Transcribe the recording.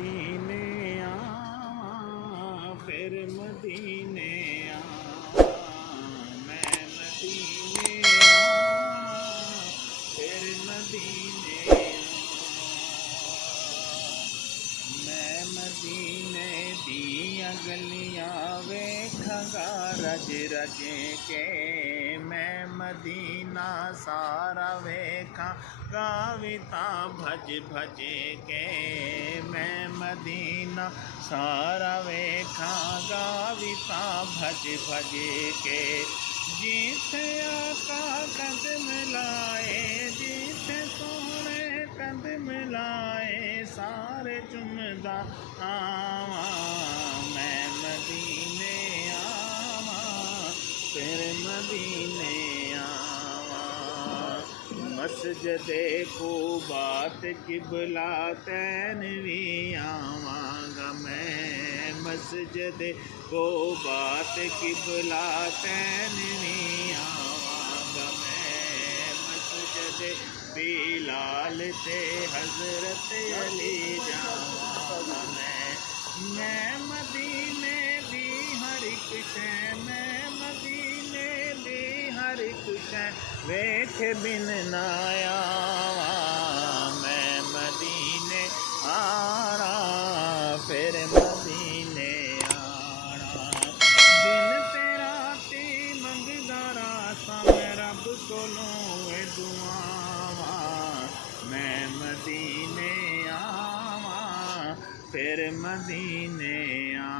मदीने आवां, फिर मदीने आवां, मैं मदीने आवां, फिर मदीने मैं मदीने दियां गलियां वेखांगा रज रज के, मैं मदीना सारा वेखांगा विता भज भज के, मैं मदीना सारा वेखांगा विता भज भज के, जिथे आका कदम लाए, जिथे सोने कदम लाए, सारे चुमदा आवां, मैं मदीने आवां, फिर मदीने आवां, मस्जिदे क़ुबा ते क़िबला तैन भी आवांगा मैं, मस्जिदे क़ुबा ते क़िबला तैन भी आवांगा मैं, मस्जिदे बिलाल ते हज़रत अली जावांगा मैं मदीने दी हर एक शै, मैं मदीने दी हर एक शै वेख बिन ना आवां, मैं मदीने आना, फिर मदीने आना, दिन ते राती मंगदा रासां मैं रब कोलों दुआवां, मैं मदीने आवां, फिर मदीने आवां।